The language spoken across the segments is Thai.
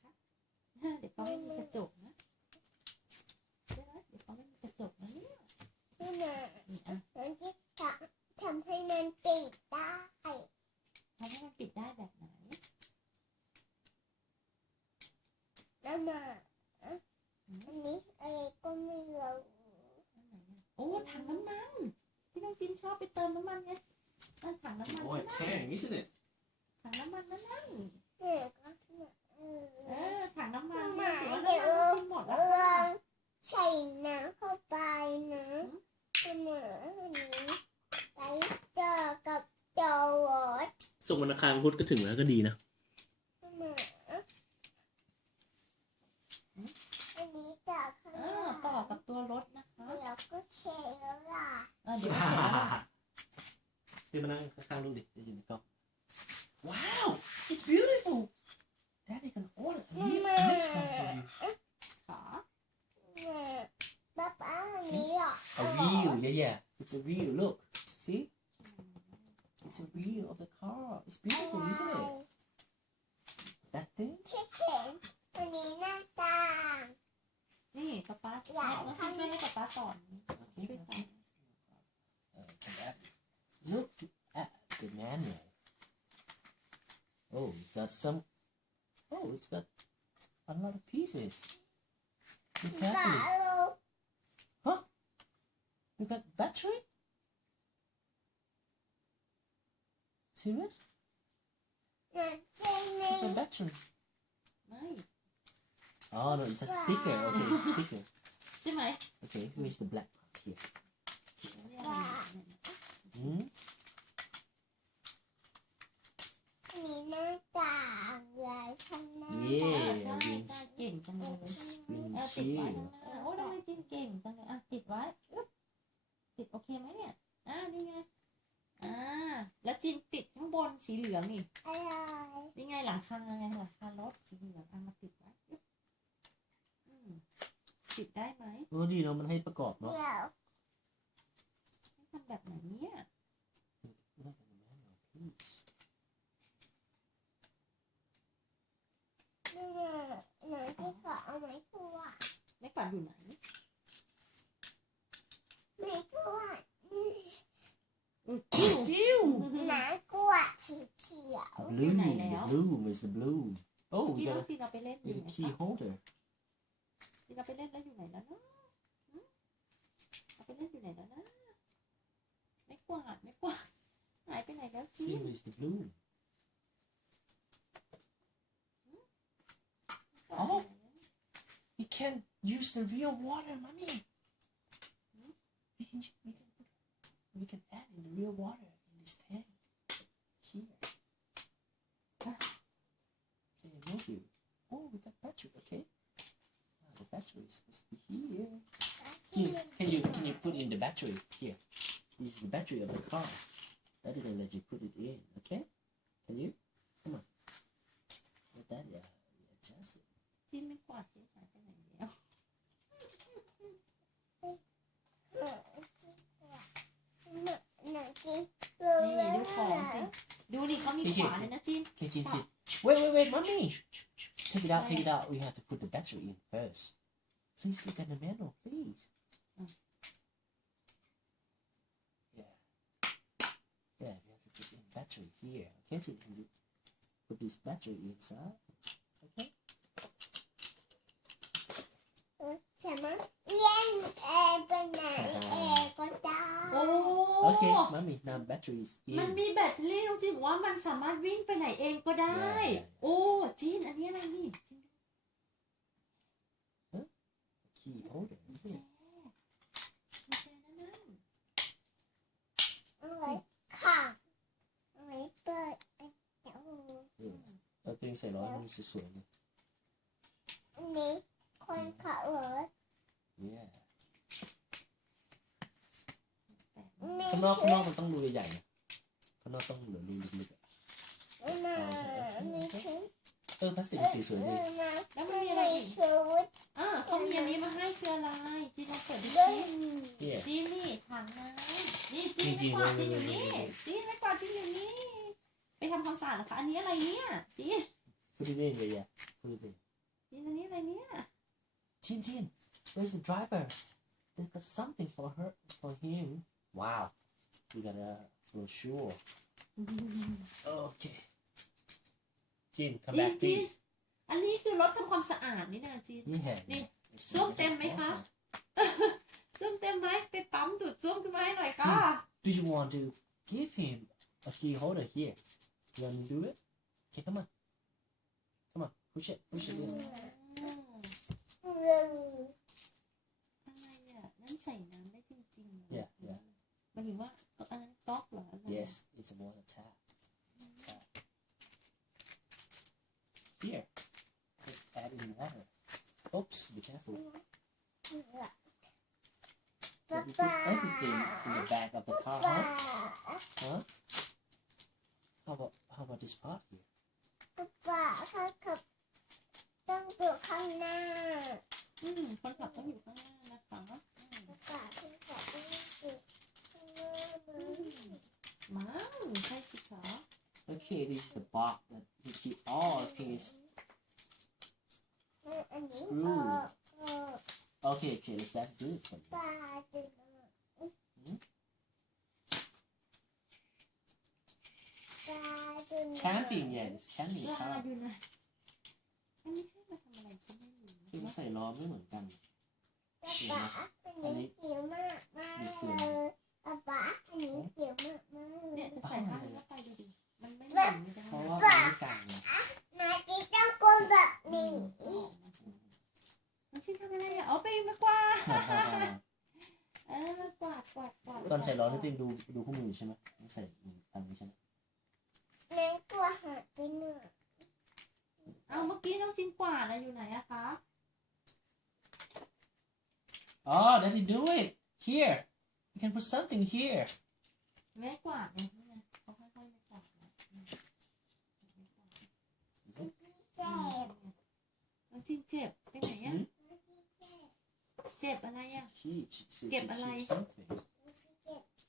คะเดี๋ยวเขาไม่มีกระจกนะเดี๋ยวเขาไม่มีกระจกนะเนี่ยนี่นะมันที่ทำให้มันปิดได้ทำให้มันปิดได้แบบไหนแล้วมาอันนี้อะไรก็ไม่รู้โอ้ถังน้ำมันที่น้องจินชอบไปเติมน้ำมันไงนั่นถังน้ำมัน Oh, a tank, isn't it? ถังน้ำมันนั่นเนี่ยก็ถังน้ำมัน มา ถือว่า เดี๋ยว น้ำมันหมดแล้วค่ะ ใส่น้ำเข้าไปนะเหมือนอันนี้ไปเจอกับจอวอดส่งวันอังคารพุธก็ถึงแล้วก็ดีนะเหมือนอันนี้ต่อข้างหน้าต่อกับตัวรถนะคะแล้วก็เชลแล้วล่ะเดี๋ยวพี่มานั่งข้างๆลูกดิจะอยู่ในกล้อง Wow it's beautiful Daddy can order a next one for you ขาป๊าป๊าอันนี้อ่ะ A wheel yeah it's a wheel look see it's a wheel of the car it's beautiful isn't it that thing ที่เข็นอันนี้หน้าต่าง นี่ป๊าแม่ต้องช่วยให้ป๊าสอนช่วยกันLook at the manual. Oh, it's got some. Oh, it's got a lot of pieces. Look carefully. Huh? You got battery? Serious? You got battery? ไม่ Oh no, it's a sticker. Okay, it's a sticker. ใช่ไหม Okay, where's the black part here? มีหน้าต่างใหญ่ข้างหน้า ใช่เก่งจังเลยติดไว้ข้างหน้าโอ้ทำไมจินเก่งจังเลยติดไว้ติดโอเคไหมเนี่ยนี่ไงแล้วจินติดข้างบนสีเหลืองนี่นี่ไงหลังคารถสีเหลืองมาติดไว้ติดได้ไหมดีเนาะมันให้ประกอบเนาะทำแบบไหนเนี่ยไหนที่ขอเอาไม้กวาดไม่กวาดอยู่ไหนไม้กวาดจิ้วไม้กวาดสีเขียว Blue is the blue Oh we ที่น้อง got จีนเอาไปเล่นอยู่ a key holder จีนเอาไปเล่นแล้วอยู่ไหนแล้วเนาะเอาไปเล่นอยู่ไหนแล้วนะไม่กวาดหายไปไหนแล้วจีน Here is the blue Oh we can use the real water mommy we can add in the real water in this tank here okay move you oh we got battery okay the battery is supposed to be here can you put in the battery here this is the battery of the car Daddy will let you put it in okay can you come on let Daddy adjust it จีนไม่กวาดจีนหายไปไหนแล้วนี่ดูของสิดูดิเขามีขวานเลยนะจีน Okay, Jin. Wait, mommy. Take it out. We have to put the battery in first. Please look at the manual, please. Yeah, we have to put in battery here. Okay, Jin, you put this battery inside. Okay. ใช่ไหมเอียงไปไหนก็ได้ Okay, mommy. Now battery is in. มันมีแบตเตอรี่น้องจีนบอกว่ามันสามารถวิ่งไปไหนเองก็ได้โอ้จีนอันนี้อะไรนี่ Key holder. นั่นเอาไว้ค่ะเอาไว้เปิดไปเดี๋ยวเอาตัวเองใส่ล้อมันสวยๆเลย อันนี้คนขับรถ Yeah. ข้างนอกมันต้องรูใหญ่ๆนะข้างนอกต้องเหลือรูลึกๆมีชุดพลาสติกสีสวยดีแล้วมันมีอะไรอีกเขามีอันนี้มาให้คืออะไรจีนลองเปิดดูสิจีนนี่ถังน้ำนี่จีนไม่กวาดจีนอยู่นี่จีนไม่กวาดจีนอยู่นี่ไปทำความสะอาดเหรอคะอันนี้อะไรเนี่ยจีน Put it in there, yeah. put it there จีนอันนี้อะไรเนี่ย Jin where's the driver they got something for him wow we got a brochure okay Jin come back please อันนี้คือรถทำความสะอาดนี่นะจีน yeah นี่ส้วมเต็มไหมคะส้วมเต็มไหมไปปั๊มดูดส้วมขึ้นมาให้หน่อยค่ะ do you want to give him a key holder here you want to do it okay come on push it in อะไรอ่ะนั่นใส่น้ำได้จริงๆ yeah หมายถึงว่าอันนั้นก๊อกเหรออะไร yes it's a water tap here just add in water oops be careful Did you put everything in the back of the car huh how about this part here ป๊าเขาขับต้องอยู่ข้างหน้า คนขับต้องอยู่ข้างหน้านะคะ ป๊าคนขับต้องอยู่ข้างหน้ามั้งใช่สิคะ okay this is the box that you keep all of his อันนี้ okay let's do it for you ป๊าดึง camping yeah it's camping รา car อยู่ไหนอันนี้ให้มาทำอะไรก็ไม่รู้ ที่เขาใส่ล้อไม่เหมือนกัน ป๊าอันนี้เขียวมากเลยป๊าอันนี้เขียวมากๆ เนี่ยจะใส่ข้างนี้แล้วไปดูดิมันไม่เหมือนไม่ได้ เพราะว่ามันไม่กลางไง นาจีต้องโกนแบบนี้ มันชิ้นทำอะไรอ่ะเอาไปมากกว่ากวาด ตอนใส่ล้อนี่ติมดูคู่มือใช่ไหมต้องใส่อันนี้ใช่ไหม ในตัวหายไปหนึ่ง เอาเมื่อกี้น้องจินกวาดอะไรอยู่ไหนอะคะ oh that you do it here you can put something here แม่กวาดเนี่ยเขาค่อยๆไม่กวาดนะ เจ็บ น้องจินเจ็บไปไหนอะเจ็บอะไรอะ เก็บอะไร something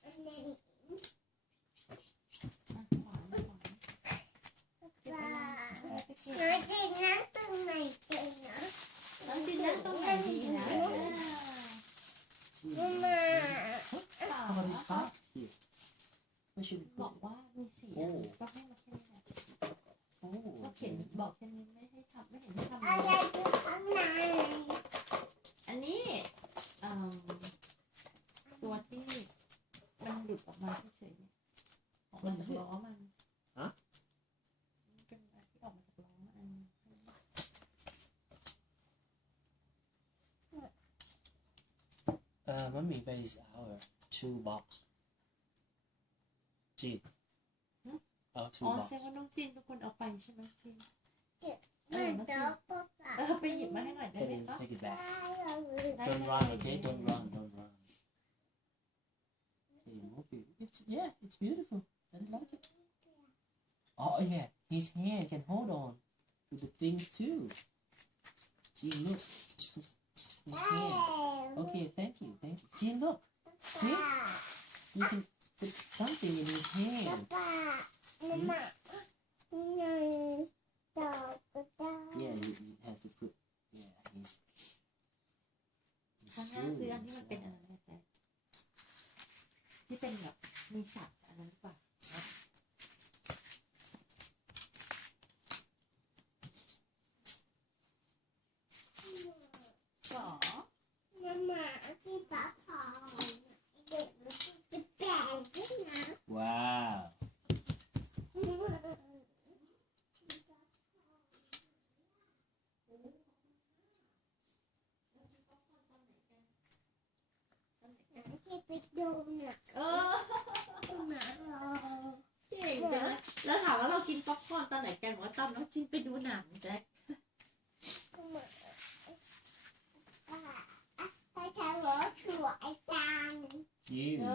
อันนี้ ขวานเก็บอะไรไปเก็บ นาจีนั่งตรงไหนกันนะ น้องจินนั่งตรงไหนดีนะ มา เปล่า how about this part here where should we บอ put กว่ามีเสียงก็ให้มาแค่นี้แหละ it ก็เขียนบอกแค่นี้ไม่ให้ทำไม่เห็นให้ทำ อะไร เลย อยู่ข้างใน อันนี้ตัวที่มันหลุดออกมาเฉยๆออกมาจากล้อมันเป็นอะไรที่ออกมาจากล้อมัน mommy where is our toolbox Jean our อ๋อ toolbox แสดงว่าน้องจีนเป็นคนเอาไปใช่ไหมจีน มันโดนป๊า ไปหยิบมาให้หน่อยได้ไหมคะ take it back ได้ don't run okay don't run okay move it it's beautiful I like it oh yeah his hand can hold on to the things too Jean look his hand okay thank you Jean look see you can put something in his hand ป๊ามานี่ไงต่อก็ได้ yeah you have to put his ข้างหน้าซื้ออันที่มันเป็นอะไรนะจ๊ะที่เป็นแบบมีสัตว์อันนั้นหรือเปล่าสอ มาที่ป๊าพอเด็กมันจะแปลงขึ้นนะ wow ที่ไปดูน่ะ หมาเก่งจังแล้วถามว่าเรากินป๊อปคอร์นตอนไหนกันบอกว่าตอนน้องจินไปดูหนังแจ็ค ไปทางรถสวยจัง you โอ้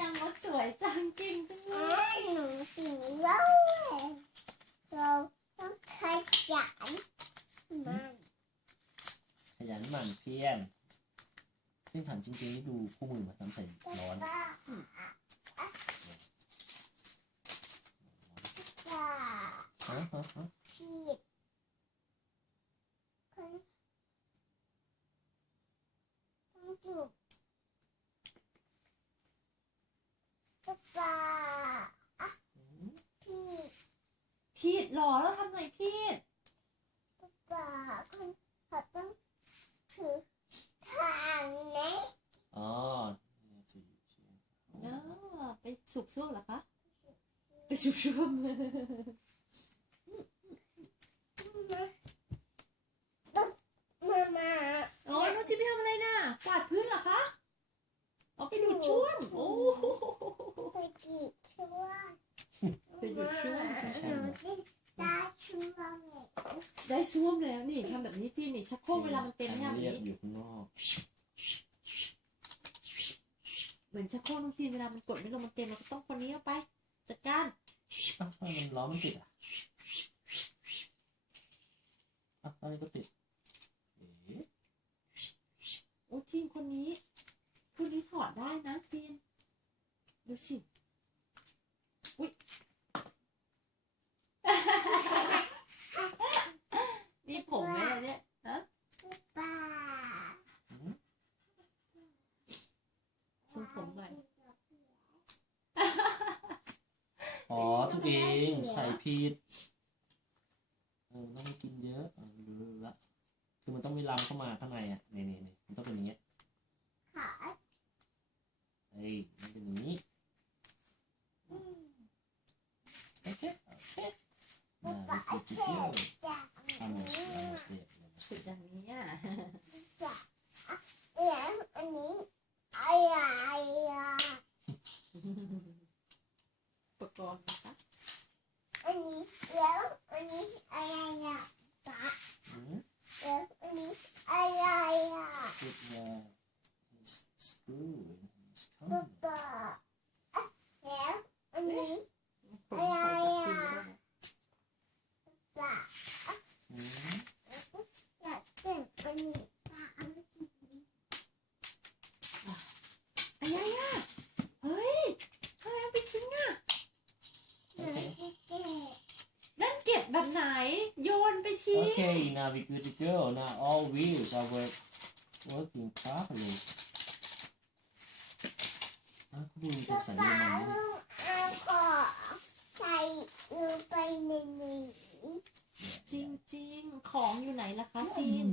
ยังรถสวยจังจริงจังเล อ๋อย หนูสีเหลืองเราต้องขยันมัน ขยันหมั่นเพียรซึ่งถามจริงๆนี่ดูคู่มือมาทำใส่ร้อน ป้าป้า ฮะ ผิด จุบป๊าป๊าพี่ พีดหรอแล้วทำไงพีด ป๊าคนเขาต้องถือทางไหน อ๋อ ไปสูบซ่วมเหรอคะไปสูบซ่วม มา อ๋อน้องจีไปทำอะไรน่ะกวาดพื้นเหรอคะเอาไปดูดช่วมโอ้ ไปกีดช่วย ไปดูดช่วม ได้ช่วย ได้ช่วมแล้วนี่ทำแบบนี้จีนนี่ชักโครกเวลามันเต็มเนี่ยแบบ เรียก นี้ อยู่ข้างนอก เหมือนชักโครกน้องจีนเวลามันกดไม่ลงมันเต็มเราก็ต้องคนนี้เอาไปจัดการ อ้าวทำไมมันล้อมันติดอ่ะอ้าวตอนนี้ก็ติดเอ๊ะ โอ้จีนคนนี้ถอดได้นะจีนดูสิอุ้ย นี่ผมไหมล่ะเนี่ยฮะ ป้า ทรงผมใหม่ อ๋อตัวเองใส่ผิดต้องไม่กินเยอะรู้ละคือมันต้องมีลำเข้ามาข้างในอ่ะนี่มันต้องเป็นอย่างเงี้ย ขา เฮ้ยมันเป็นอย่างนี้โอเคป้า let's เจ็ go บจากนี้ almost there สุดอย่างนี้อ่ะ เดี๋ยวอันนี้อะไรอ่ะ อุปกรณ์นะคะ อันนี้แล้วอันนี้อะไรอ่ะป้า แล้วอันนี้อะไรอ่ะ put his screw in his ป๊า comb ป๊าแล้วอันนี้ ผมใส่กับจีนด้วยนะ ป้า อืม อยากเต้นอันนี้ป้าอันนี้ อะไรอ่ะเฮ้ยทำไมเอาไปทิ้งอ่ะ หนูจะเก็บ นั่นเก็บแบบไหนโยนไปทิ้ง Okay, now we good to go. Now all wheels are working properly. คุณดูภาษาเยอร ป้า มัน ลูกเอาของใส่ลงไปในนี้ จริงๆของอยู่ไหนล่ะคะจีน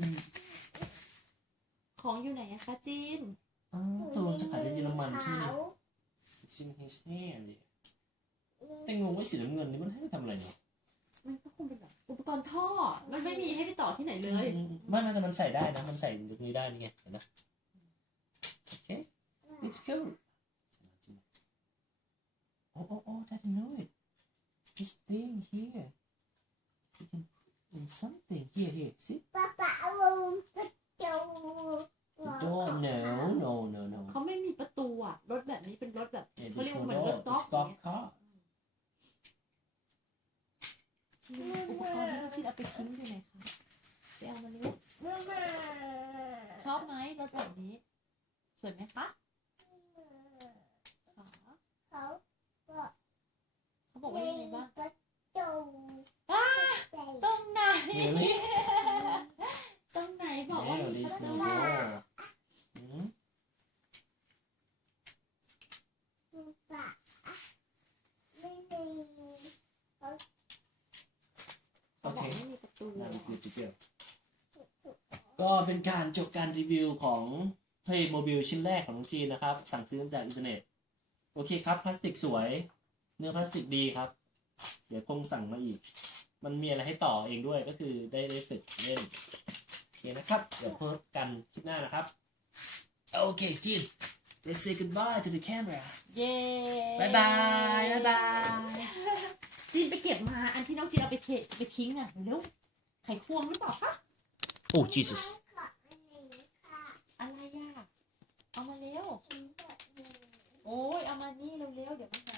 ของอยู่ไหนอะคะจีน ตัวจะขายในเยอรมันใช่ไหม It's in his hand. แต่งงไว้สีน้ำเงินนี่มันให้ไปทำอะไรเนาะ มันก็คงเป็นแบบอุปกรณ์ท่อ มันไม่มีให้ไปต่อที่ไหนเลย ไม่แต่มันใส่ได้นะ มันใส่ตรงนี้ได้นี่ไงเห็นไหมโอเค let's go oh I didn't know it this thing here you can put in something here see ป้าลงประตู the door no เขาไม่มีประตูอะรถแบบนี้เป็นรถแบบ yeah เขาเรี this ยก no ว่าเหมือนร door ถกอล์ it's ฟ golf car อุปกรณ์ที่เราที่เอาไปทิ้งอยู่ไหนคะไปเอามาเร็ว มา ชอบไหมรถแบบนี้ สวยไหมคะค่ะ เขา เขาบอกว่ายังไงบ้าง ประตู ตรงไหน really ตรงไหนบอกว่า yeah มี this ประ no ตู door ป้าไม่มี เขาบอกไม่มีประตู now we good to go ก็เป็นการจบการรีวิวของPlaymobil ชิ้นแรกของน้องจีนนะครับ สั่งซื้อมาจากอินเทอร์เน็ต โอเคครับ พลาสติกสวย เนื้อพลาสติกดีครับ เดี๋ยวคงสั่งมาอีก มันมีอะไรให้ต่อเองด้วยก็คือได้ฝึกเล่น โอเคนะครับ เดี๋ยวพบกันคลิปหน้านะครับ โอเคจีน let's say goodbye to the camera เย้ บ๊ายบายบ๊ายบาย จีนไปเก็บมา อันที่น้องจีนเอาไปทิ้งอ่ะเร็วไขควงหรือเปล่าคะ Oh Jesus ขออันนี้ค่ะ อะไรอ่ะ เอามาเร็ว ชิ้นแบบนี้ โอ้ยเอามานี่เร็วๆเดี๋ยวมันห